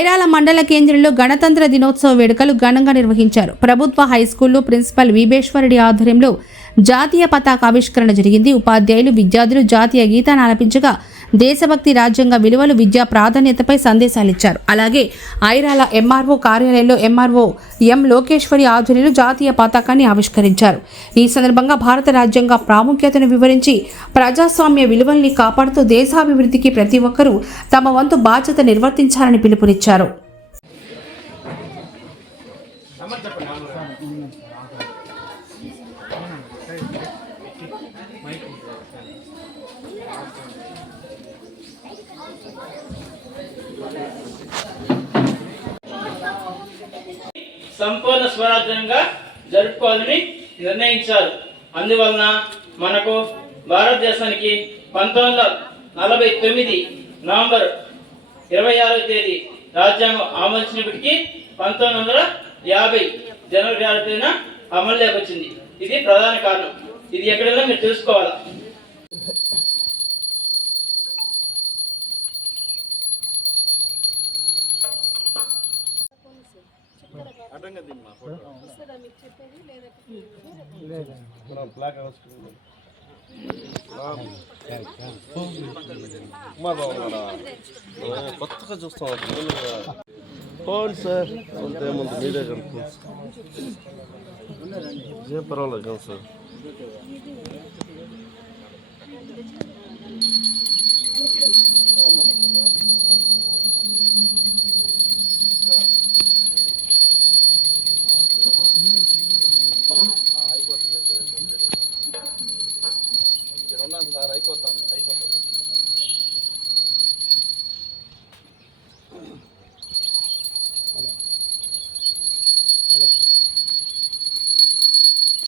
ఐరాల మండల కేంద్రంలో గణతంత్ర దినోత్సవ వేడుకలు ఘనంగా నిర్వహించారు. ప్రభుత్వ హైస్కూల్లో ప్రిన్సిపల్ వీబేశ్వరరెడ్డి ఆధ్వర్యంలో జాతీయ పతాక ఆవిష్కరణ జరిగింది. ఉపాధ్యాయులు, విద్యార్థులు జాతీయ గీతాన్ని ఆలపించగా దేశభక్తి, రాజ్యాంగ విలువలు, విద్యా ప్రాధాన్యతపై సందేశాలిచ్చారు. అలాగే ఐరాల ఎంఆర్ఓ కార్యాలయంలో ఎంఆర్ఓ ఎం లోకేశ్వరి ఆధ్వర్యంలో జాతీయ పతాకాన్ని ఆవిష్కరించారు. ఈ సందర్భంగా భారత రాజ్యాంగ ప్రాముఖ్యతను వివరించి ప్రజాస్వామ్య విలువల్ని కాపాడుతూ దేశాభివృద్ధికి ప్రతి ఒక్కరూ తమ వంతు బాధ్యత నిర్వర్తించాలని పిలుపునిచ్చారు. సంపూర్ణ స్వరాజ్యంగా జరుపుకోవాలని నిర్ణయించారు. అందువలన మనకు భారతదేశానికి 1949 నవంబర్ 26వ తేదీ రాజ్యాంగం ఆమోదించినప్పటికీ 1950 జనవరి 6వ తేదీన అమల్లోకి వచ్చింది. ఇది ప్రధాన కారణం. ఇది ఎక్కడైనా మీరు తెలుసుకోవాలి. కొత్తగా చూస్తాం ఫోన్ సార్ అంతేముంది మీరే కనుక్కో ఏం పర్వాలేదు కదా సార్.